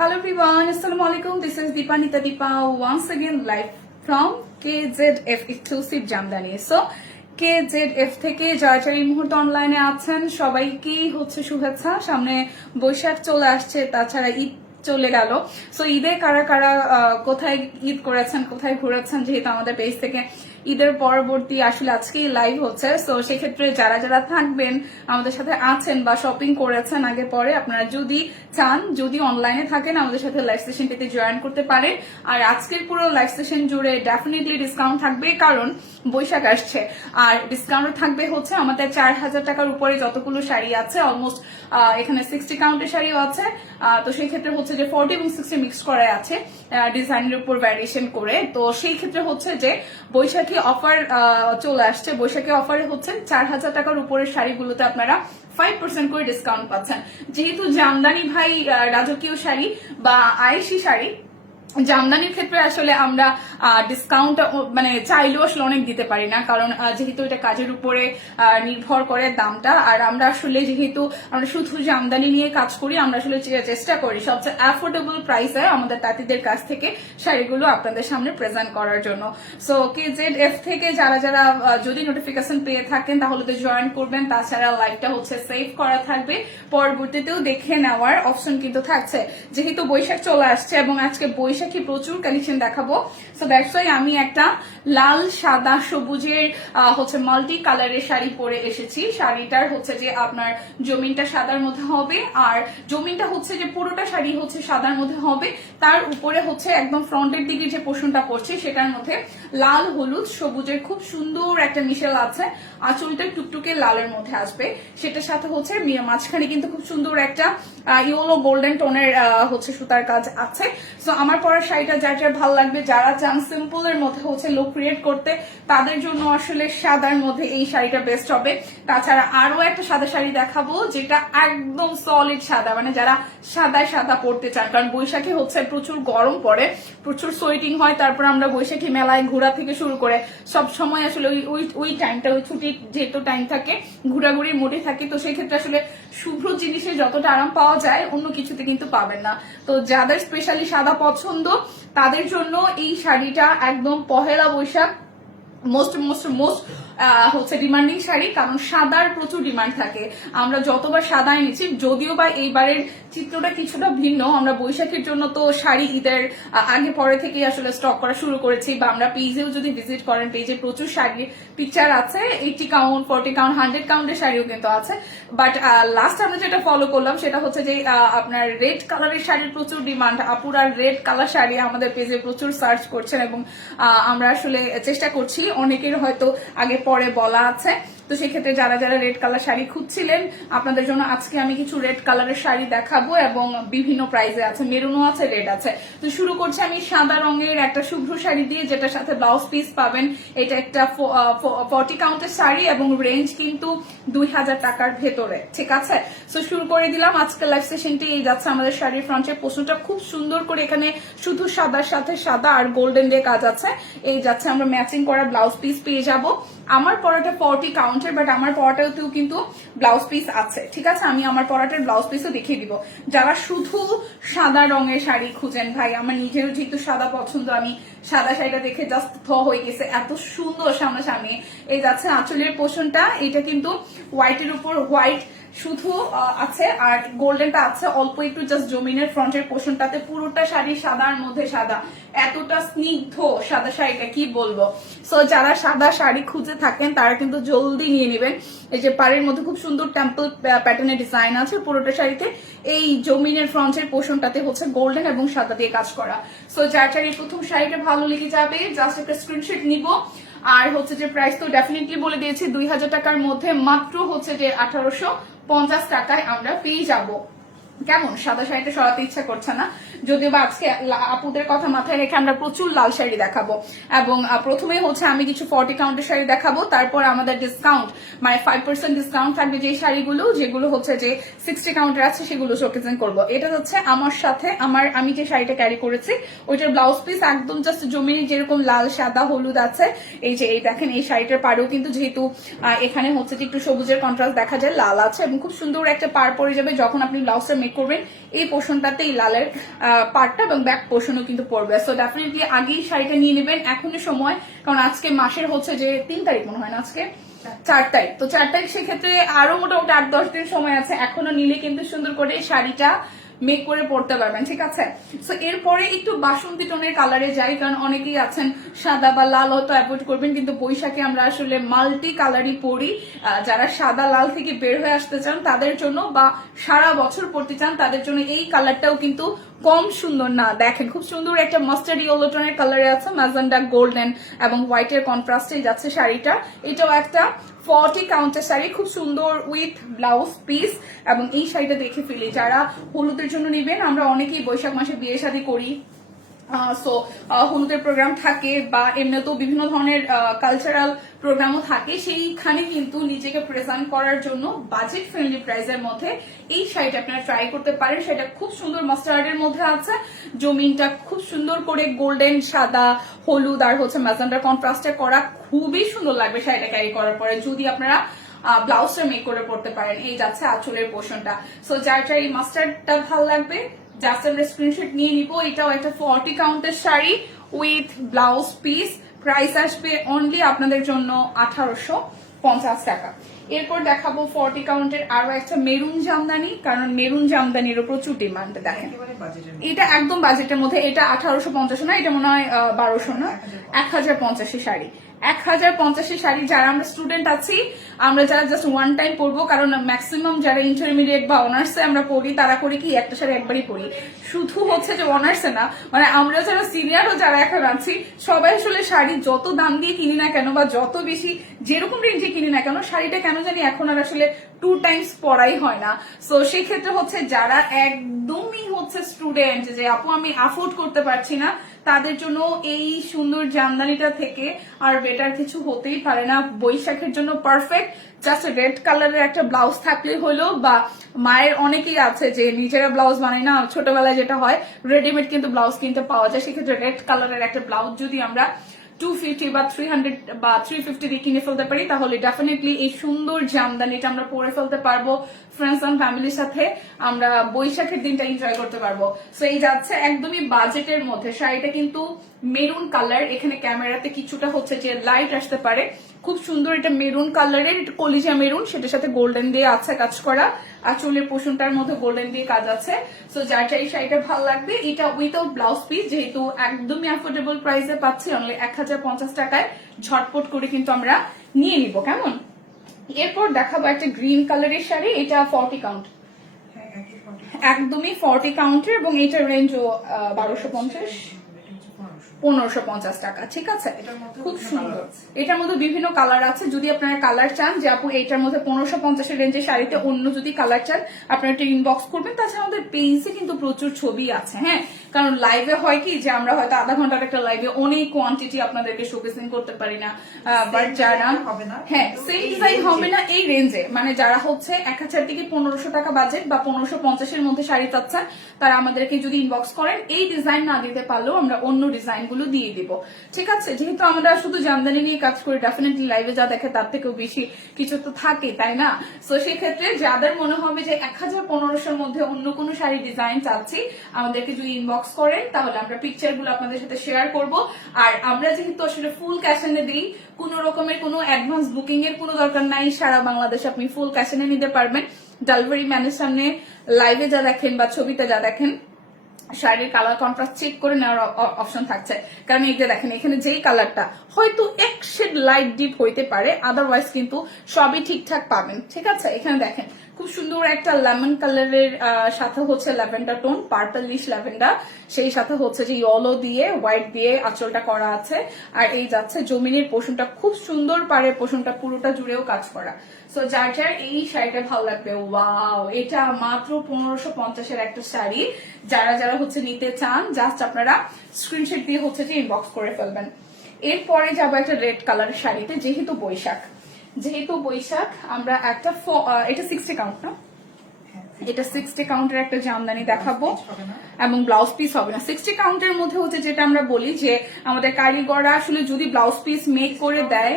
Hello everyone, Assalamualaikum. This is Deepanita Deepa once again live from KZF Exclusive Jamdani. So KZF থেকে যারা যারা এই মুহূর্তে অনলাইনে আছেন সবাইকেই হচ্ছে শুভেচ্ছা। সামনে বৈশাখ চলে আসছে, তাছাড়া ঈদ চলে গেল। সো ঈদে কারা কারা কোথায় ঈদ করেছেন, কোথায় ঘুরেছেন, যেহেতু আমাদের পেজ থেকে ঈদের পরবর্তী আসলে আজকেই লাইভ হচ্ছে। সো সেক্ষেত্রে যারা যারা থাকবেন আমাদের সাথে আছেন বা শপিং করেছেন আগে পরে, আপনারা যদি চান, যদি অনলাইনে থাকেন আমাদের সাথে লাইভ সেশনটিতে জয়েন করতে পারেন। আর আজকের পুরো লাইভ সেশন জুড়ে ডেফিনেটলি ডিসকাউন্ট থাকবে, কারণ বৈশাখ আসছে। আর ডিসকাউন্ট থাকবে হচ্ছে আমাদের 4000 টাকার উপরে যতগুলো শাড়ি আছে, অলমোস্ট এখানে 60 কাউন্টের শাড়িও আছে। তো সেই ক্ষেত্রে হচ্ছে যে 40 এবং 60 মিক্স করা আছে ডিজাইনের উপর ভ্যারিয়েশন করে। তো সেই ক্ষেত্রে হচ্ছে যে বৈশাখী অফার চলে আসছে। বৈশাখী অফারে হচ্ছে 4000 টাকার উপরের শাড়িগুলোতে আপনারা 5% করে ডিসকাউন্ট পাচ্ছেন। যেহেতু জামদানি ভাই রাজকীয় শাড়ি বা আয়েশি শাড়ি, জামদানির ক্ষেত্রে আসলে আমরা ডিসকাউন্ট মানে চাইলেও আসলে অনেক দিতে পারি না, কারণ যেহেতু এটা কাজের উপরে নির্ভর করে দামটা। আর আমরা আসলে যেহেতু আমরা শুধু জামদানি নিয়ে কাজ করি, আমরা আসলে চেষ্টা করি সবচেয়ে অ্যাফোর্ডেবল প্রাইসে আমাদের তাঁতিদের কাছ থেকে শাড়িগুলো আপনাদের সামনে প্রেজেন্ট করার জন্য। সো KZF থেকে যারা যারা যদি নোটিফিকেশন পেয়ে থাকেন তাহলে তো জয়েন করবেন। তাছাড়া লাইভটা হচ্ছে সেভ করা থাকবে, পরবর্তীতেও দেখে নেওয়ার অপশন কিন্তু থাকছে। যেহেতু বৈশাখ চলে আসছে এবং আজকে বৈশাখী প্রচুর কালেকশন দেখাবো। সো দ্যাটস ওয়াই আমি একটা লাল সাদা সবুজের হচ্ছে মাল্টি কালারের শাড়ি পরে এসেছি। শাড়িটার হচ্ছে যে আপনার জমিনটা সাদার মধ্যে হবে, আর জমিনটা হচ্ছে যে পুরোটা শাড়ি হচ্ছে সাদার মধ্যে হবে। তার উপরে হচ্ছে একদম ফ্রন্টের দিকে যে পোর্শনটা পড়ছে সেটার মধ্যে লাল হলুদ সবুজের খুব সুন্দর একটা মিশেল আছে। আঁচলটা টুকটুকে লালের মধ্যে আসবে, সেটার সাথে হচ্ছে মাঝখানে কিন্তু খুব সুন্দর একটা ইয়েলো গোল্ডেন টোনের হচ্ছে সুতার কাজ আছে। সো আমার পরা শাড়িটা যার যার ভালো লাগবে, যারা চান সিম্পল এর মধ্যে হচ্ছে লুক ক্রিয়েট করতে, তাদের জন্য আসলে সাদার মধ্যে এই শাড়িটা বেস্ট হবে। তাছাড়া আরো একটা সাদা শাড়ি দেখাবো যেটা একদম সলিড সাদা, মানে যারা সাদায় সাদা পড়তে চান, কারণ বৈশাখী হচ্ছে প্রচুর গরম পড়ে, প্রচুর সোয়েটিং হয়। তারপর আমরা বৈশাখী মেলায় ঘোরা থেকে শুরু করে সব সময় আসলে ওই টাইমটা, ওই ছুটির যেহেতু টাইম থাকে, ঘোরাঘুরির মোডে থাকে। তো সেই ক্ষেত্রে আসলে শুভ্র জিনিসে যতটা আরাম পাওয়া যায় অন্য কিছুতে কিন্তু পাবেন না। তো যাদের স্পেশালি সাদা পছন্দ তাদের জন্য এই শাড়িটা একদম পহেলা বৈশাখ মোস্ট হচ্ছে ডিমান্ডিং শাড়ি, কারণ সাদার প্রচুর ডিমান্ড থাকে। আমরা যতবার সাদা এনেছি, যদিও বা এইবারের চিত্রটা কিছুটা ভিন্ন। আমরা বৈশাখীর জন্য তো শাড়ি ঈদের আগে পরে থেকে আসলে স্টক করা শুরু করেছি, বা আমরা পেজেও যদি ভিজিট করেন, পেজে প্রচুর শাড়ির পিকচার আছে, 80 কাউন্ট, 40 কাউন্ট, 100 কাউন্টের শাড়িও কিন্তু আছে। বাট লাস্ট আমরা যেটা ফলো করলাম সেটা হচ্ছে যে আপনার রেড কালারের শাড়ির প্রচুর ডিমান্ড। আপুরা রেড কালার শাড়ি আমাদের পেজে প্রচুর সার্চ করছেন, এবং আমরা আসলে চেষ্টা করছি, অনেকের হয়তো আগে পরে বলা আছে। তো সেক্ষেত্রে যারা যারা রেড কালার শাড়ি খুঁজছিলেন, আপনাদের জন্য আজকে আমি কিছু রেড কালারের শাড়ি দেখাবো, এবং বিভিন্ন প্রাইসে আছে, মেরুনও আছে, রেড আছে। তো শুরু করছি আমি সাদা রঙের একটা শুভ্র শাড়ি দিয়ে, যেটার সাথে ব্লাউজ পিস পাবেন। এটা একটা 40 কাউন্টের শাড়ি এবং রেঞ্জ কিন্তু 2000 টাকার ভেতরে, ঠিক আছে। তো শুরু করে দিলাম আজকে লাইভ সেশনটি। এই যাচ্ছে আমাদের শাড়ির ফ্রন্টের পোর্শনটা খুব সুন্দর করে, এখানে শুধু সাদার সাথে সাদা আর গোল্ডেন দিয়ে কাজ আছে। এই যাচ্ছে আমরা ম্যাচিং করা ব্লাউজ পিস পেয়ে যাব। আমার পরাটা 40 কাউন্টের, বাট আমার পরাটাতেও কিন্তু ব্লাউজ পিস আছে, ঠিক আছে। আমি আমার পরাটার ব্লাউজ পিসও দেখিয়ে দিব। যারা শুধু সাদা রঙের শাড়ি খুঁজেন, ভাই আমার নিজেরও যেহেতু সাদা পছন্দ, আমি সাদা শাড়িটা দেখে জাস্ট হয়ে গেছে, এত সুন্দর সামনাসামনি। এই যাচ্ছে আঁচলের পোর্শনটা, এটা কিন্তু হোয়াইটের উপর হোয়াইট শুধু আছে, আর গোল্ডেনটা আছে অল্প একটু জাস্ট জমিনের ফ্রন্টের পোর্শনটাতে। পুরোটা শাড়ি সাদার মধ্যে সাদা, এতটা স্নিগ্ধ সাদা শাড়িটা কি বলবো। সো যারা সাদা শাড়ি খুঁজে থাকেন তারা কিন্তু জলদি নিয়ে নেবেন। এই যে পাড়ের মধ্যে খুব সুন্দর টেম্পল প্যাটার্নের ডিজাইন আছে পুরোটা শাড়িতে। এই জমিনের ফ্রন্টের পোর্শনটাতে হচ্ছে গোল্ডেন এবং সাদা দিয়ে কাজ করা। সো যার শাড়ির প্রথম শাড়িটা ভালো লেগে যাবে, জাস্ট একটা স্ক্রিনশট নিব। আর হচ্ছে যে প্রাইস তো ডেফিনেটলি বলে দিয়েছি, 2000 টাকার মধ্যে মাত্র হচ্ছে যে 1850 টাকায় আমরা পেয়ে যাবো। কেমন সাদা শাড়িটা সরাতে ইচ্ছা করছে না, যদিও বা আজকে আপুদের কথা মাথায় রেখে আমরা প্রচুর লাল শাড়ি দেখাবো। এবং প্রথমে হচ্ছে আমি কিছু 40 কাউন্টের শাড়ি দেখাবো, তারপর আমাদের ডিসকাউন্ট মানে 5% ডিসকাউন্ট থাকবে যে শাড়িগুলো, যেগুলো হচ্ছে যে 60 কাউন্টের আছে সেগুলো শোকেসিং করবো। এটা হচ্ছে আমার সাথে আমি যে শাড়িটা ক্যারি করেছি ওইটার ব্লাউজ পিস একদম জাস্ট জমিনে যেরকম লাল সাদা হলুদ আছে। এই যে এই দেখেন, এই শাড়িটার পাড়েও কিন্তু যেহেতু এখানে হচ্ছে যে একটু সবুজের কন্ট্রাস্ট দেখা যায়, লাল আছে এবং খুব সুন্দর একটা পাড় পরে যাবে যখন আপনি ব্লাউজটা মেক করবেন এই পোর্শনটাতে এই লালের পার্টটা এবং ব্যাক পোর্শনও কিন্তু পড়বে। সো ডেফিনেটলি আগেই শাড়িটা নিয়ে নেবেন, এখনই সময়, কারণ আজকে মাসের হচ্ছে যে 3 তারিখ মনে হয় না, আজকে 4 তারিখ। তো 4 তারিখ সেক্ষেত্রে আরো মোটামুটি 8-10 দিন সময় আছে, এখনো নিলে কিন্তু সুন্দর করে শাড়িটা মেক করে পড়তে পারবেন, ঠিক আছে। সো এরপরে একটু বাসন্তী টোনের কালারে যাই, কারণ অনেকেই আছেন সাদা বা লাল হয়তো অ্যাভয়েড করবেন, কিন্তু বৈশাখে আমরা আসলে মাল্টি কালারই পরি। যারা সাদা লাল থেকে বের হয়ে আসতে চান তাদের জন্য, বা সারা বছর পড়তে চান তাদের জন্য এই কালারটাও কিন্তু কম সুন্দর না। দেখেন খুব সুন্দর একটা মাস্টার্ড ইয়েলো টোনের কালারে আছে, ম্যাজেন্ডা গোল্ডেন এবং হোয়াইটের কন্ট্রাস্টে যাচ্ছে শাড়িটা। এটাও একটা 40 কাউন্টের শাড়ি, খুব সুন্দর উইথ ব্লাউজ পিস। এবং এই শাড়িটা দেখে ফেলি যারা হলুদের জন্য নেবেন, আমরা অনেকেই বৈশাখ মাসে বিয়ে শাদী করি, সো হলুদের প্রোগ্রাম থাকে বা এমনিতেও বিভিন্ন ধরনের কালচারাল প্রোগ্রামও থাকে, সেইখানে কিন্তু নিজেকে প্রেজেন্ট করার জন্য বাজেট ফ্রেন্ডলি প্রাইসের মধ্যে এই শাড়িটা আপনারা ট্রাই করতে পারেন। সেটা খুব সুন্দর মাস্টার্ডের মধ্যে আছে, জমিনটা খুব সুন্দর করে গোল্ডেন, সাদা, হলুদ আর হচ্ছে ম্যাজেন্ডা কন্ট্রাস্টে করা, খুবই সুন্দর লাগবে শাড়িটা ক্যারি করার পরে যদি আপনারা ব্লাউজটা মেক করে পড়তে পারেন। এই যাচ্ছে আঁচলের পোর্শনটা। সো যার যার এই মাস্টার্ডটা ভালো লাগবে জাস্ট আমরা স্ক্রিনশট নিয়ে নিব। এটাও একটা 40 কাউন্টের sari with blouse piece, price আসবে অনলি আপনাদের জন্য 1850 টাকা। এরপর দেখাবো 40 কাউন্টের আরো একটা মেরুন জামদানি, কারণ মেরুন জামদানিরও প্রচুর ডিমান্ড। দেখেন এটা একদম বাজেটের মধ্যে, এটা 1850 না, এটা মনে হয় 1200 না, 1050 শাড়ি, 1050 শাড়ি। যারা আমরা স্টুডেন্ট আছি, আমরা যারা জাস্ট ওয়ান টাইম পরবো, কারণ ম্যাক্সিমাম যারা ইন্টারমিডিয়েট বা অনার্সে আমরা পড়ি তারা করি কি একটা শাড়ি একবারই পরি। শুধু হচ্ছে যে অনার্সে না, মানে আমরা যারা সিনিয়রও যারা এখন আছি সবাই আসলে শাড়ি যত দাম দিয়ে কিনি না কেন বা যত বেশি যেরকম রেঞ্জে কিনি না কেন, শাড়িটা কেন জানি এখন আর আসলে 2 টাইমস পরাই হয় না। সো সেই ক্ষেত্রে হচ্ছে যারা একদমই হচ্ছে স্টুডেন্ট, যে আপু আমি অ্যাফোর্ড করতে পারছি না, তাদের জন্য এই সুন্দর জামদানিটা থেকে আর বেটার কিছু হতেই পারে না। বৈশাখের জন্য পারফেক্ট, জাস্ট রেড কালারের একটা ব্লাউজ থাকলে হলো, বা মায়ের অনেকেই আছে যে নিজেরা ব্লাউজ বানায় না, ছোটবেলায় যেটা হয় রেডিমেড কিন্তু ব্লাউজ কিনতে পাওয়া যায়, সেক্ষেত্রে রেড কালারের একটা ব্লাউজ যদি আমরা 250 বা 300 বা 350 দিয়ে কিনে ফেলতে পারি, তাহলে ডেফিনেটলি এই সুন্দর জামদানিটা আমরা পরে ফেলতে পারবো, ফ্রেন্ডস এন্ড ফ্যামিলির সাথে আমরা বৈশাখের দিনটা এনজয় করতে পারবো। সো এই যাচ্ছে একদমই বাজেটের মধ্যে। শাড়িটা কিন্তু মেরুন কালার, এখানে ক্যামেরাতে কিছুটা হচ্ছে যে লাইট আসতে পারে, খুব সুন্দর এটা মেরুন কালারের, এটা কলিজা মেরুন, সেটার সাথে গোল্ডেন দিয়ে আছে কাজ করা, আর চুলের পোষণটার মধ্যে গোল্ডেন দিয়ে কাজ আছে। সো যার যার এই শাড়িটা ভালো লাগবে, এটা উইথাউট ব্লাউজ পিস, যেহেতু একদমই অ্যাফোর্ডেবল প্রাইসে পাচ্ছি অনলি 1050 টাকায়, ঝটপট করে কিন্তু আমরা নিয়ে নিব। কেমন? এরপর দেখাবো একটা গ্রিন কালারের শাড়ি, এটা 40 কাউন্ট, একদমই 40 কাউন্টের, এবং এটার রেঞ্জও 1250 টাকা, ঠিক আছে। খুব সুন্দর, এটার মধ্যে বিভিন্ন কালার আছে। যদি আপনারা কালার চান যে আপু এইটার মধ্যে 1550 রেঞ্জের শাড়িতে অন্য যদি কালার চান, আপনারা একটা ইনবক্স করবেন। তাছাড়া আমাদের পেজে কিন্তু প্রচুর ছবি আছে, হ্যাঁ, কারণ লাইভে হয় কি যে আমরা হয়তো আধা ঘন্টার একটা লাইভে অনেক কোয়ান্টিটি আপনাদেরকে শোকেসিং করতে পারি না, বাট যারা হ্যাঁ সেম ডিজাইন হবে না এই রেঞ্জে, মানে যারা হচ্ছে 1000 থেকে 1500 টাকা বাজেট বা 1550 এর মধ্যে শাড়ি চাচ্ছেন, তারা আমাদেরকে যদি ইনবক্স করেন, এই ডিজাইন না দিতে পারলেও আমরা অন্য ডিজাইন গুলো দিয়ে দিব, ঠিক আছে। যেহেতু আমরা শুধু জামদানি নিয়ে কাজ করি, ডেফিনেটলি লাইভে যা দেখে তার থেকেও বেশি কিছু তো থাকে, তাই না? সো সেক্ষেত্রে যাদের মনে হবে যে 1000-1500 মধ্যে অন্য কোনো শাড়ি ডিজাইন চাচ্ছি, আমাদেরকে যদি ইনবক্স করেন তাহলে আমরা পিকচার গুলো আপনাদের সাথে শেয়ার করব। আর আমরা যেহেতু আসলে ফুল ক্যাশ এনে দিই, কোন রকমের কোনো অ্যাডভান্স বুকিং এর কোনো দরকার নাই, সারা বাংলাদেশ আপনি ফুল ক্যাশ এনে নিতে পারবেন। ডেলিভারি ম্যানের সামনে লাইভে যা দেখেন বা ছবিতে যা দেখেন, শাড়ির কালার কন্ট্রাস্ট চেক করে নেওয়ার অপশন থাকছে, কারণ এই যে দেখেন এখানে যেই কালারটা হয়তো এক শেড লাইট ডিপ হইতে পারে, আদারওয়াইজ কিন্তু সবই ঠিকঠাক পাবেন, ঠিক আছে। এখানে দেখেন খুব সুন্দর একটা লেমন কালারের সাথে হচ্ছে ল্যাভেন্ডার টোন, পার্পলিশ ল্যাভেন্ডার, সেই সাথে হচ্ছে যে ইয়েলো দিয়ে হোয়াইট দিয়ে আঁচলটা করা আছে। আর এই যাচ্ছে জমিনের পোষণটা খুব সুন্দর, পাড়ের পোষণটা পুরোটা জুড়েও কাজ করা। সো যার যার এই শাড়িটা ভালো লাগবে, ওয়াও, এটা মাত্র 1550 এর একটা শাড়ি। যারা যারা হচ্ছে নিতে চান, জাস্ট আপনারা স্ক্রিনশট দিয়ে হচ্ছে যে ইনবক্স করে ফেলবেন। এরপরে যাবো একটা রেড কালারের শাড়িতে, যেহেতু বৈশাখ আমরা একটা এটা 60 কাউন্ট না, এটা 60 কাউন্টের একটা জামদানি দেখাবো, এবং ব্লাউজ পিস হবে না। 60 কাউন্টের মধ্যে হচ্ছে যেটা আমরা বলি যে আমাদের কারিগররা আসলে যদি ব্লাউজ পিস মেক করে দেয়,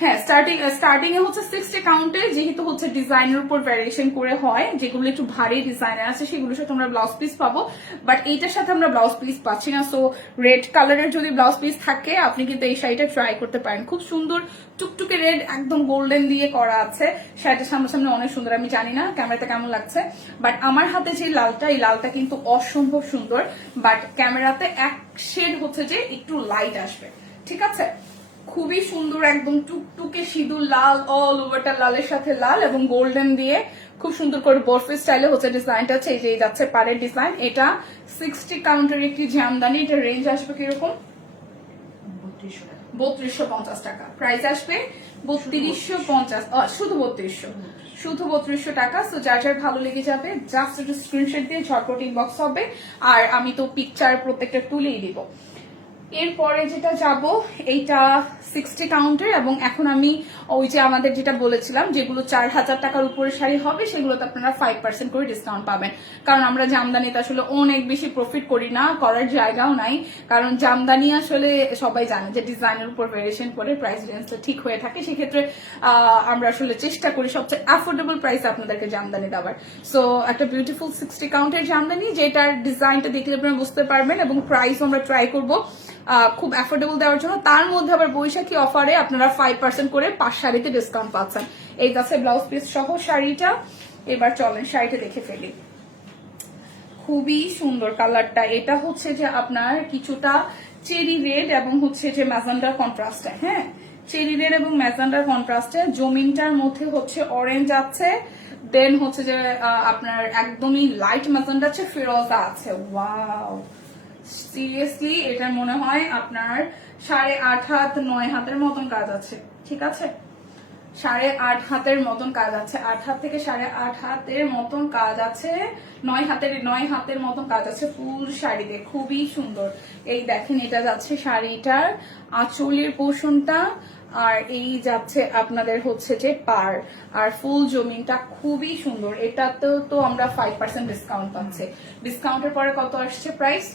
হ্যাঁ, স্টার্টিং এ হচ্ছে 60 কাউন্টে, যেহেতু হচ্ছে ডিজাইনের উপর ভ্যারিয়েশন করে হয়, যেগুলো একটু ভারী ডিজাইনার আছে সেগুলোর সাথে আমরা ব্লাউজ পিস পাবো, বাট এইটার সাথে আমরা ব্লাউজ পিস পাচ্ছি না। সো রেড কালারের যদি ব্লাউজ পিস থাকে আপনি কিন্তু এই শাড়িটা ট্রাই করতে পারেন। খুব সুন্দর টুকটুকে রেড একদম গোল্ডেন দিয়ে করা আছে। শাড়িটা সামনাসামনি অনেক সুন্দর, আমি জানি না ক্যামেরাতে কেমন লাগছে, বাট আমার হাতে যে লালটা, এই লালটা কিন্তু অসম্ভব সুন্দর, বাট ক্যামেরাতে এক শেড হচ্ছে যে একটু লাইট আসবে, ঠিক আছে। খুবই সুন্দর, একদম টুকটুকে সিঁদুর লাল, অল ওভারটা লালের সাথে লাল এবং গোল্ডেন দিয়ে খুব সুন্দর করে বরফি স্টাইলে হচ্ছে ডিজাইনটা আছে। এই যে যাচ্ছে পাড়ের ডিজাইন, এটা 60 কাউন্টের একটি জামদানি। এটা রেঞ্জ আসবে কিরকম? 3250 টাকা প্রাইস আসবে। 3250, শুধু 3200 টাকা। সো যার যার ভালো লেগে যাবে জাস্ট একটু স্ক্রিনশট দিয়ে ঝটপট ইনবক্স হবে, আর আমি তো পিকচার প্রত্যেকটা তুলেই দিব। এরপরে যেটা যাব, এইটা 60 কাউন্টের, এবং এখন আমি ওই যে আমাদের যেটা বলেছিলাম, যেগুলো 4000 টাকার উপরে শাড়ি হবে সেগুলোতে আপনারা 5% করে ডিসকাউন্ট পাবেন। কারণ আমরা জামদানিতে আসলে অনেক বেশি প্রফিট করি না, করার জায়গাও নাই। কারণ জামদানি আসলে সবাই জানে যে ডিজাইনের উপর ভেরিয়েশন করে প্রাইস রেঞ্জটা ঠিক হয়ে থাকে। সেক্ষেত্রে আমরা আসলে চেষ্টা করি সবচেয়ে অ্যাফোর্ডেবল প্রাইসে আপনাদেরকে জামদানি দেওয়ার। সো একটা বিউটিফুল 60 কাউন্টের জামদানি, যেটার ডিজাইনটা দেখলে আপনারা বুঝতে পারবেন, এবং প্রাইস আমরা ট্রাই করবো খুব অ্যাফোর্ডেবল দেওয়ার জন্য। তার মধ্যে আবার বৈশাখী অফারে আপনারা 5% করে 5 শাড়িতে ডিসকাউন্ট পাচ্ছেন। এই কাছে ব্লাউজ পিস সহ শাড়িটা। এবার চলেন শাড়িটা দেখে ফেলি। খুবই সুন্দর কালারটা। এটা হচ্ছে যে আপনার কিছুটা চেরি রেড এবং হচ্ছে যে ম্যাজেন্ডার কন্ট্রাস্টে, হ্যাঁ চেরি রেড এবং ম্যাজেন্ডার কন্ট্রাস্টে, জমিনটার মধ্যে হচ্ছে অরেঞ্জ আছে, দেন হচ্ছে যে আপনার একদমই লাইট ম্যাজেন্ডা আছে, ফিরোজা আছে। ওয়াও, সিরিয়াসলি এটা মনে হয় আপনার 8.5 হাত 9 হাতের মতন কাজ আছে, ঠিক আছে 8.5 হাতের মতন কাজ আছে, 8 হাত থেকে 8.5 হাতের মতন কাজ আছে, 9 হাতের মতন কাজ আছে ফুল শাড়িতে। খুবই সুন্দর। এই দেখেন, এটা যাচ্ছে শাড়িটার আঁচলের পোর্শনটা, আর এই যাচ্ছে আপনাদের হচ্ছে যে পার, আর ফুল জমিনটা খুবই সুন্দর। এটাতেও তো আমরা 5% ডিসকাউন্ট পাচ্ছি। ডিসকাউন্টের পরে কত আসছে প্রাইস?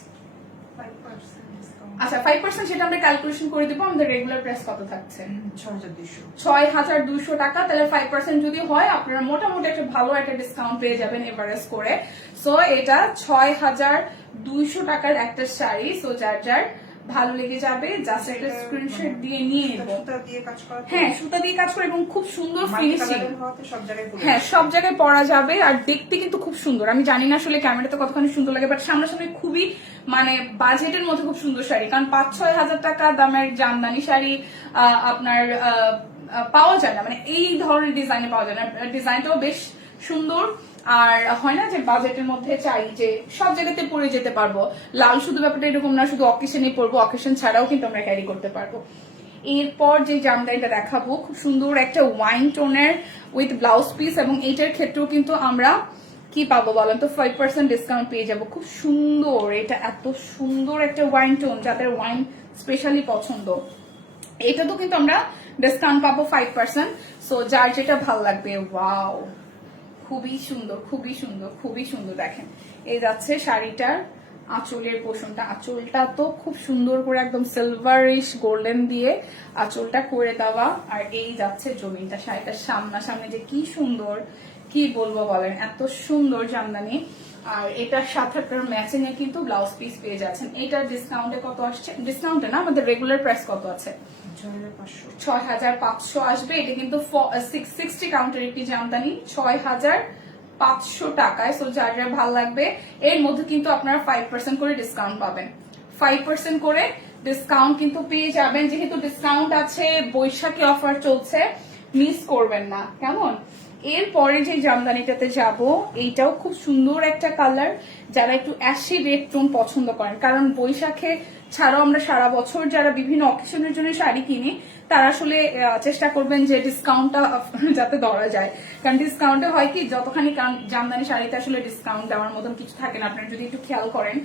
আচ্ছা 5% সেটা আমরা ক্যালকুলেশন করে দিব। আমাদের রেগুলার প্রাইস কত থাকছে? 6200 টাকা। তাহলে 5% যদি হয় আপনারা মোটামুটি একটা ভালো একটা ডিসকাউন্ট পেয়ে যাবেন এভারেজ করে। সো এটা 6200 টাকার একটা শাড়ি। সো যার যার ভালো লেগে যাবে জাস্ট একটা স্ক্রিনশট দিয়ে নিয়ে নেব। হ্যাঁ, সুতা দিয়ে কাজ করে এবং খুব সুন্দর ফিনিশিং। হ্যাঁ, সব জায়গায় পরা যাবে, আর দেখতে কিন্তু খুব সুন্দর। আমি জানি না আসলে ক্যামেরাতে কতখানি সুন্দর লাগে, বাট সামনাসামনি খুবই মানে বাজেটের মধ্যে খুব সুন্দর শাড়ি। কারণ 5-6 হাজার টাকা দামের জামদানি শাড়ি আপনার পাওয়া যায় না, মানে এই ধরনের ডিজাইনে পাওয়া যায় না। ডিজাইনটাও বেশ সুন্দর, আর হয় না যে বাজেটের মধ্যে চাই যে সব জায়গাতে পরে যেতে পারবো। লাল শুধু ব্যাপারটা এরকম না, শুধু অকেশনে পরবো, অকেশন ছাড়াও কিন্তু আমরা ক্যারি করতে পারবো। এরপর যে জামদানিটা দেখাবো, খুব সুন্দর একটা ওয়াইন টোনের উইথ ব্লাউজ পিস, এবং এইটার ক্ষেত্রেও কিন্তু আমরা কি পাবো বলেন তো? 5% ডিসকাউন্ট পেয়ে যাবো। খুব সুন্দর, এটা এত সুন্দর একটা ওয়াইন টোন, যাদের ওয়াইন স্পেশালি পছন্দ, এটা তো কিন্তু আমরা ডিসকাউন্ট পাবো 5%। সো যার যেটা ভালো লাগবে। ওয়াও, খুবই সুন্দর, খুবই সুন্দর, খুবই সুন্দর। দেখেন, এই যাচ্ছে শাড়িটার আঁচলের পোর্শনটা। আঁচলটা তো খুব সুন্দর করে একদম সিলভারিশ গোল্ডেন দিয়ে আঁচলটা করে দেওয়া, আর এই যাচ্ছে জমিনটা। শাড়িটার সামনাসামনি যে কি সুন্দর, কি বলবো বলেন, এত সুন্দর জামদানি। আর এটার সাথে আপনার ম্যাচিং এ কিন্তু ব্লাউজ পিস পেয়ে যাচ্ছেন। এটার ডিসকাউন্টে কত আসছে? ডিসকাউন্টে না, আমাদের রেগুলার প্রাইস কত আছে? 6500 আসবে। এটা কিন্তু 60 কাউন্টের একটি জামদানি, 6500 টাকায়। সো যার যার ভালো লাগবে, এর মধ্যে কিন্তু আপনারা 5% করে ডিসকাউন্ট পাবেন। 5% করে ডিসকাউন্ট কিন্তু পেয়ে যাবেন। যেহেতু ডিসকাউন্ট আছে, বৈশাখী অফার চলছে, মিস করবেন না, কেমন? এরপরে যে জামদানিটাতে যাব, এইটাও খুব সুন্দর একটা কালার। যারা একটু অ্যাশি রেড টোন পছন্দ করেন, কারণ বৈশাখে ছাড়াও আমরা সারা বছর যারা বিভিন্ন অকেশনের জন্য শাড়ি কিনি, তারা আসলে চেষ্টা করবেন যে ডিসকাউন্টটা যাতে ধরা যায়। কারণ ডিসকাউন্টে হয় কি, যতখানি জামদানি শাড়িতে আসলে ডিসকাউন্ট দেওয়ার মতন কিছু থাকে না। আপনারা যদি একটু খেয়াল করেন,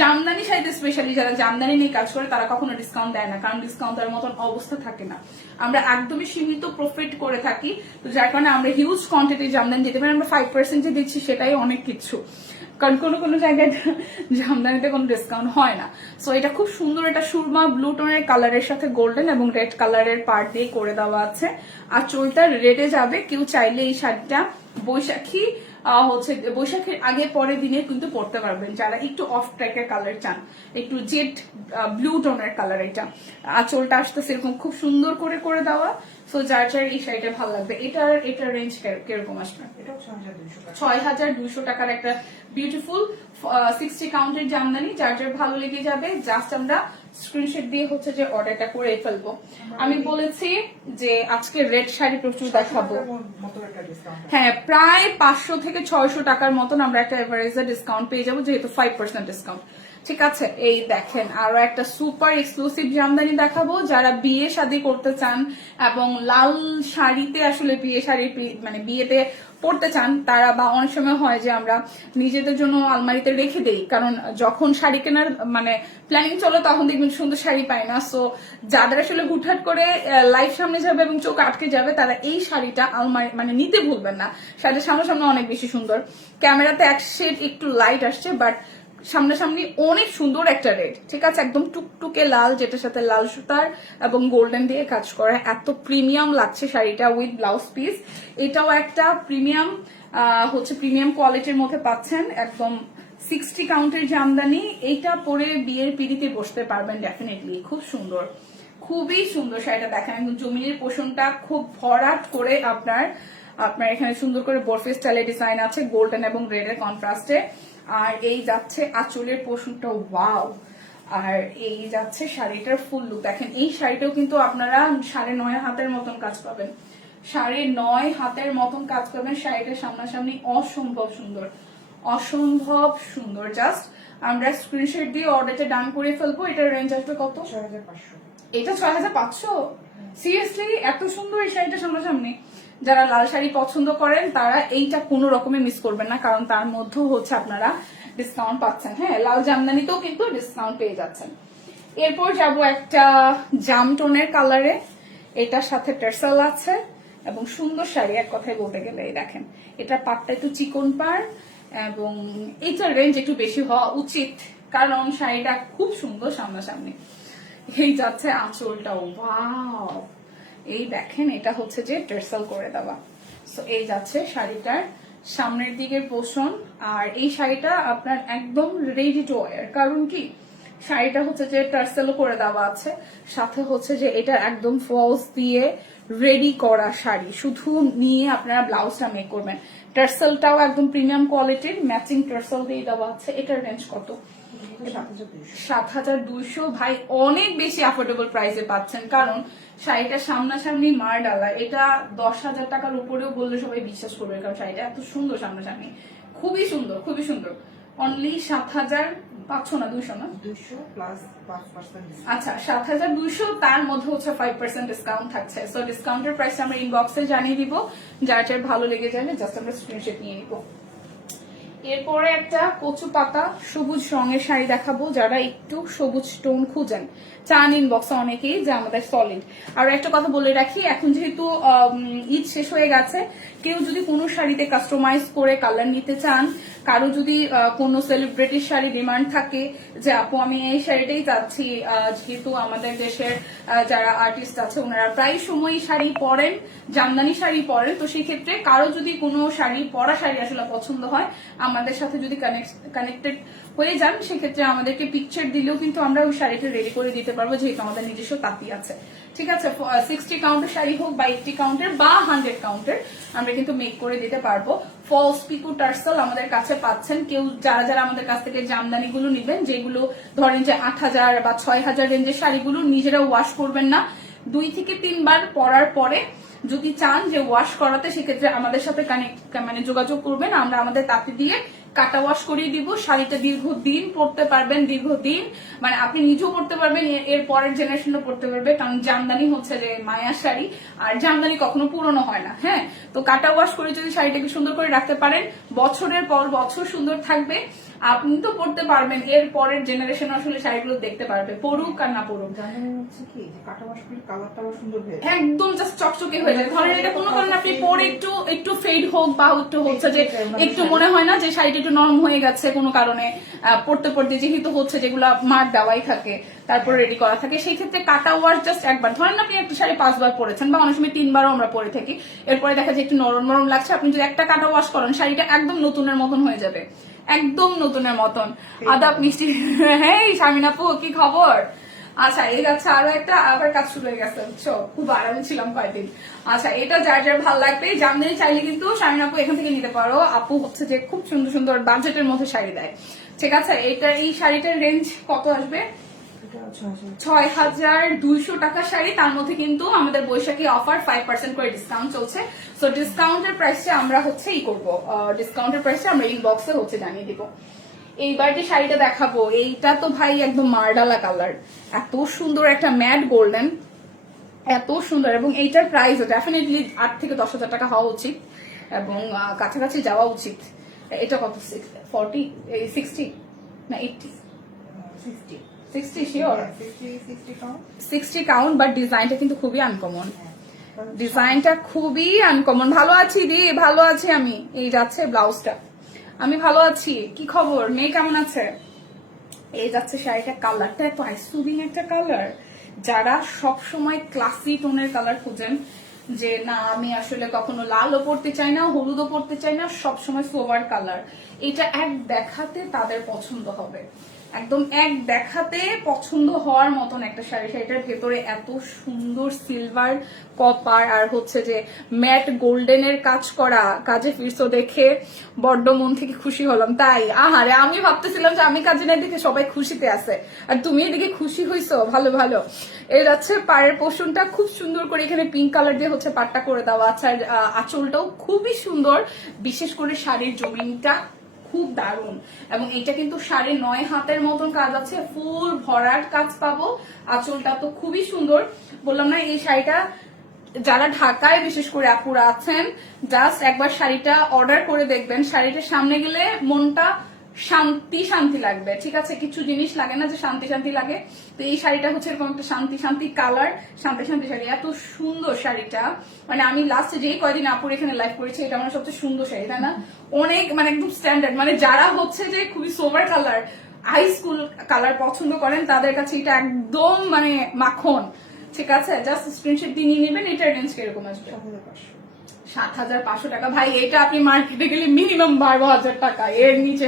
জামদানি শাড়িতে স্পেশালি যারা জামদানি নিয়ে কাজ করে তারা কখনো ডিসকাউন্ট দেয় না, কারণ ডিসকাউন্ট দেওয়ার মতন অবস্থা থাকে না। আমরা একদমই সীমিত প্রফিট করে থাকি, তো যার কারণে আমরা হিউজ কোয়ান্টিটি জামদানি দিতে পারি। আমরা 5% যে দিচ্ছি সেটাই অনেক কিছু। কারণ কোনো জায়গায় জামদানিতে কোনো ডিসকাউন্ট হয় না। সো এটা খুব সুন্দর, এটা সুরমা ব্লু টোনের কালারের সাথে গোল্ডেন এবং রেড কালারের পার্ট দিয়ে করে দেওয়া আছে। আর চুলটা রেডে যাবে, কেউ চাইলে এই শাড়িটা বৈশাখীর আগে পরের দিনে কিন্তু পরতে পারবেন, যারা একটু অফ ট্র্যাকের কালার চান, একটু জেড ব্লু টোনের কালার। এটা আঁচলটা আসতেছে এরকম খুব সুন্দর করে দেওয়া। সো যার এই শাড়িটা ভালো লাগবে। এটার রেঞ্জ কিরকম আসবে? 6,200 টাকার একটা বিউটিফুল 60 কাউন্টের জামদানি। যার ভালো লেগে যাবে জাস্ট আমরা স্ক্রিনশট দিয়ে হচ্ছে যে অর্ডারটা করে ফেলবো। আমি বলেছি যে আজকে রেড শাড়ি প্রচুর দেখাবো। হ্যাঁ, প্রায় 500 থেকে 600 টাকার মতন আমরা একটা এভারেজে ডিসকাউন্ট পেয়ে যাবো, যেহেতু 5% ডিসকাউন্ট। ঠিক আছে, এই দেখেন আরো একটা সুপার এক্সক্লুসিভ জামদানি দেখাবো। যারা বিয়ে শাদী করতে চান এবং লাল শাড়িতে আসলে মানে বিয়েতে পড়তে চান তারা, বা অনেক সময় হয় যে আমরা নিজেদের জন্য আলমারিতে রেখে দেই, কারণ যখন শাড়ি কেনার মানে প্ল্যানিং চলে তখন দেখবেন সুন্দর শাড়ি পাই না। সো যাদের আসলে হুটহাট করে লাইফ সামনে যাবে এবং চোখ আটকে যাবে, তারা এই শাড়িটা আলমারি মানে নিতে ভুলবেন না। শাড়িটা সামনে অনেক বেশি সুন্দর। ক্যামেরাতে এক শেড একটু লাইট আসছে, বাট সামনাসামনি অনেক সুন্দর একটা রেড। ঠিক আছে, একদম টুকটুকে লাল, যেটার সাথে লাল সুতার এবং গোল্ডেন দিয়ে কাজ করা। এত প্রিমিয়াম লাগছে শাড়িটা উইথ ব্লাউজ পিস। এটাও একটা প্রিমিয়াম কোয়ালিটির মধ্যে পাচ্ছেন, একদম 60 কাউন্টের জামদানি। এইটা পরে বিয়ের পিড়িতে বসতে পারবেন ডেফিনেটলি। খুব সুন্দর, খুবই সুন্দর শাড়িটা। দেখেন একদম জমিনের পোষণটা খুব ভরাট করে আপনার এখানে সুন্দর করে বরফি স্টাইলে ডিজাইন আছে, গোল্ডেন এবং রেড এর কন্ট্রাস্টে। আর এই যাচ্ছে আঁচলের পোষণটা, ওয়াও। আর এই যাচ্ছে শাড়িটার ফুল লুক। দেখেন এই শাড়িটাও কিন্তু আপনারা 9.5 হাতের মতন কাজ পাবেন, 9.5 হাতের মতন কাজ পাবেন। শাড়িটার সামনাসামনি অসম্ভব সুন্দর। জাস্ট আমরা স্ক্রিনশট দিয়ে অর্ডারটা ডান করে ফেলবো। এটার রেঞ্জ আসবে কত? 6,500। এটা 6,500? সিরিয়াসলি এত সুন্দর এই শাড়িটা সামনাসামনি? যারা লাল শাড়ি পছন্দ করেন তারা এইটা কোনো রকমে মিস করবেন না, কারণ তার মধ্যেও হচ্ছে আপনারা ডিসকাউন্ট পাচ্ছেন। হ্যাঁ, লাল জামদানিতেও কিন্তু ডিসকাউন্ট পেয়ে যাচ্ছেন। এরপর যাব একটা জাম টোনের কালারে, এটার সাথে টার্সেল আছে এবং সুন্দর শাড়ি এক কথায় বলতে গেলে। এই দেখেন, এটা পাটটা একটু চিকন পাড় এবং এইটার রেঞ্জ একটু বেশি হওয়া উচিত, কারণ শাড়িটা খুব সুন্দর সামনাসামনি। এই যাচ্ছে আঁচলটাও, ওয়াও। এই দেখেন, এটা হচ্ছে যে টার্সেল করে দেওয়া। সো এই যাচ্ছে শাড়িটার সামনের দিকের পোষণ। আর এই শাড়িটা আপনার একদম রেডি টু ওয়্যার, কারণ কি শাড়িটা হচ্ছে যে টার্সেলও করে দেওয়া আছে, সাথে হচ্ছে যে এটা একদম ফলস দিয়ে রেডি করা শাড়ি, শুধু নিয়ে আপনারা ব্লাউজটা মেক করবেন। টার্সেলটাও একদম প্রিমিয়াম কোয়ালিটির ম্যাচিং টার্সেল দিয়ে দেওয়া আছে। এটার রেঞ্জ কত? 7,200। ভাই অনেক বেশি অ্যাফোর্ডেবল প্রাইসে পাচ্ছেন, কারণ শাড়িটা সামনাসামনি মার ডালা। এটা 10,000 টাকার উপরেও বললে সবাই বিশ্বাস করবে, কারণ শাড়িটা এত সুন্দর সামনাসামনি, খুবই সুন্দর। অনলি 7,500 না 200 না 200 প্লাস 5%। আচ্ছা, 7,200, তার মধ্যে হচ্ছে 5% ডিসকাউন্ট থাকছে। সো ডিসকাউন্টের প্রাইস আমরা ইনবক্সে জানিয়ে দিব, যার ভালো লেগে যাবে জাস্ট আমরা স্ক্রিনশট নিয়ে নিব। এরপরে একটা কচু পাতা সবুজ রঙের শাড়ি দেখাবো। যারা একটু সবুজ টোন খুঁজেন চান ইনবক্সে অনেকেই, যে আমাদের সলিড। আর একটা কথা বলে রাখি, এখন যেহেতু ঈদ শেষ হয়ে গেছে, কেউ যদি কোনো শাড়িতে কাস্টমাইজ করে কালার নিতে চান, কারো যদি কোনো সেলিব্রিটির শাড়ি ডিমান্ড থাকে যে আপু আমি এই শাড়িটাই চাচ্ছি, যেহেতু আমাদের দেশের যারা আর্টিস্ট আছে ওনারা প্রায় সময় শাড়ি পরেন, জামদানি শাড়ি পরেন, তো সেই ক্ষেত্রে কারো যদি কোনো পরা শাড়ি আসলে পছন্দ হয়, আমাদের সাথে যদি কানেক্টেড হয়ে যান, সেক্ষেত্রে আমাদেরকে পিকচার দিলেও কিন্তু আমরা ওই শাড়িটা রেডি করে দিতে পারবো, যেহেতু আমাদের নিজস্ব তাঁতি আছে। ঠিক আছে, 60 কাউন্টের শাড়ি হোক বা 80 কাউন্টের বা 100 কাউন্টের আমরা কিন্তু মেক করে দিতে পারবো। ফলস পিকো টার্সেল আমাদের কাছে পাচ্ছেন। কেউ যারা আমাদের কাছ থেকে জামদানি গুলো নিবেন, যেগুলো ধরেন যে 8,000 বা 6,000 রেঞ্জের শাড়িগুলো নিজেরা ওয়াশ করবেন না, 2 থেকে 3 বার পরার পরে যদি চান যে ওয়াশ করাতে, সেক্ষেত্রে আমাদের সাথে যোগাযোগ করবেন। আমরা আমাদের তাঁতি দিয়ে কাটা ওয়াশ করিয়ে দিব। শাড়িটা দীর্ঘদিন পরতে পারবেন, দীর্ঘদিন মানে আপনি নিজেও পরতে পারবেন, এর পরের জেনারেশনও পরতে পারবে, কারণ জামদানি হচ্ছে যে মায়ার শাড়ি, আর জামদানি কখনো পুরনো হয় না। হ্যাঁ, তো কাটা ওয়াশ করে যদি শাড়িটাকে সুন্দর করে রাখতে পারেন, বছরের পর বছর সুন্দর থাকবে। আপনি তো পড়তে পারবেন, এর পরের জেনারেশন আসলে শাড়িগুলো দেখতে পারবে, পড়ুক আর না পড়ুক। জানেন হচ্ছে কি যে কাটা বাঁশগুলির কালারটা আবার সুন্দর হয়ে যায়। একদম জাস্ট চকচকে হয়ে যায়। ধরেন এটা কোনো কারণে আপনি পরে একটু একটু ফেড হোক বা একটু হচ্ছে যে একটু মনে হয় না যে শাড়িটা একটু নরম হয়ে গেছে কোনো কারণে, পড়তে পড়তে যেহেতু হচ্ছে যেগুলা মার্ক দেওয়াই থাকে তারপর রেডি করা থাকে, সেই ক্ষেত্রে কাটা ওয়াশ জাস্ট একবার, ধরেন আপনি একটা শাড়ি 5 বার পরেছেন বা অনেক সময় 3 বারও আমরা পরে থাকি, এরপরে দেখা যায় একটু নরম নরম লাগছে, আপনি যদি একটা কাটা ওয়াশ করেন শাড়িটা একদম নতুনের মতন হয়ে যাবে, একদম নতুনের মতন। আদাব মিষ্টি। হ্যাঁ শামিন আপু কি খবর? আচ্ছা এই যাচ্ছে আরো একটা, আবার কাজ শুরু হয়ে গেছে বুঝছো, খুব আরামে ছিলাম কয়েকদিন। আচ্ছা এটা যার যার ভালো লাগবে জামদানি চাইলে কিন্তু শামিন আপু এখান থেকে নিতে পারো। আপু হচ্ছে যে খুব সুন্দর সুন্দর বাজেটের মধ্যে শাড়ি দেয়, ঠিক আছে। এই শাড়িটার রেঞ্জ কত আসবে? এটা ৬,২০০ টাকার শাড়ি, তার মধ্যে কিন্তু আমাদের বৈশাখী অফার 5% করে ডিসকাউন্ট চলছে। সো ডিসকাউন্টের প্রাইসে আমরা হচ্ছে ই করবো, ডিসকাউন্টের প্রাইসে আমরা ইনবক্সে হচ্ছে জানিয়ে দিব। এইবার যে শাড়িটা দেখাবো এইটা তো ভাই একদম মার্ডালা কালার, এত সুন্দর একটা ম্যাট গোল্ডেন, এত সুন্দর, এবং এইটার প্রাইস ডেফিনেটলি 8 থেকে 10,000 টাকা হওয়া উচিত এবং কাছাকাছি যাওয়া উচিত। এটা কত? 40, 60 না 80? 60 শিওর, 60 কাউন্ট, বাট ডিজাইনটা কিন্তু খুবই আনকমন, ডিজাইনটা খুবই আনকমন। ভালো আছি দি, ভালো আছি আমি। এই যাচ্ছে ব্লাউজটা, আমি ভালো আছি। কি খবর, মেয়ে কেমন আছে? এই যাচ্ছে শাড়িটা, কালারটা এত আইসুবিং একটা কালার, যারা সব সময় ক্লাসি টোনের কালার খুঁজেন, যে না আমি আসলে কখনো লালও পড়তে চাই না, হলুদও পড়তে চাই না, সবসময় সোভার কালার, এটা এক দেখাতে তাদের পছন্দ হবে, একদম এক দেখাতে পছন্দ হওয়ার মতন একটা শাড়ি। শাড়িটার ভেতরে এত সুন্দর সিলভার, কপার আর হচ্ছে যে ম্যাট গোল্ডেনের কাজ করা, কাজে ফিরছো দেখে বড্ড মন থেকে খুশি হলাম। তাই আহারে, আমি ভাবতেছিলাম যে আমি কাজে নাই দেখে সবাই খুশিতে আছে, আর তুমি এদিকে খুশি হইছো, ভালো ভালো। এর আছে পাড়ের পোষণটা খুব সুন্দর করে এখানে পিঙ্ক কালার দিয়ে হচ্ছে পাটটা করে দেওয়া আছে, আর আঁচলটাও খুবই সুন্দর, বিশেষ করে শাড়ির জমিনটা খুব দারুণ, এবং এটা কিন্তু 9.5 হাতের মতন কাজ আছে, ফুল ভরার কাজ পাবো। আঁচলটা তো খুবই সুন্দর, বললাম না এই শাড়িটা যারা ঢাকায় বিশেষ করে আপুরা আছেন, জাস্ট একবার শাড়িটা অর্ডার করে দেখবেন, শাড়িটার সামনে গেলে মনটা শান্তি শান্তি লাগবে, ঠিক আছে। কিছু জিনিস লাগে না যে শান্তি শান্তি লাগে, তো এই শাড়িটা হচ্ছে এরকম একটা শান্তি শান্তি কালার, শান্তি শান্তি শাড়ি, এত সুন্দর শাড়িটা। মানে আমি লাস্টে যেই কয়দিন আপুর এখানে লাইভ করেছি, এটা আমার সবচেয়ে সুন্দর শাড়ি, তাই না? অনেক মানে একদম স্ট্যান্ডার্ড, মানে যারা হচ্ছে যে খুবই sober colour, high school colour পছন্দ করেন, তাদের কাছে এটা একদম মানে মাখন, ঠিক আছে। জাস্ট স্ক্রিনশট দিয়ে নিয়ে নেবেন। এটার রেঞ্জ কিরকম আসবে? 7,500 টাকা। ভাই এটা আপনি মার্কেটে গেলে মিনিমাম 12,000 টাকা, এর নিচে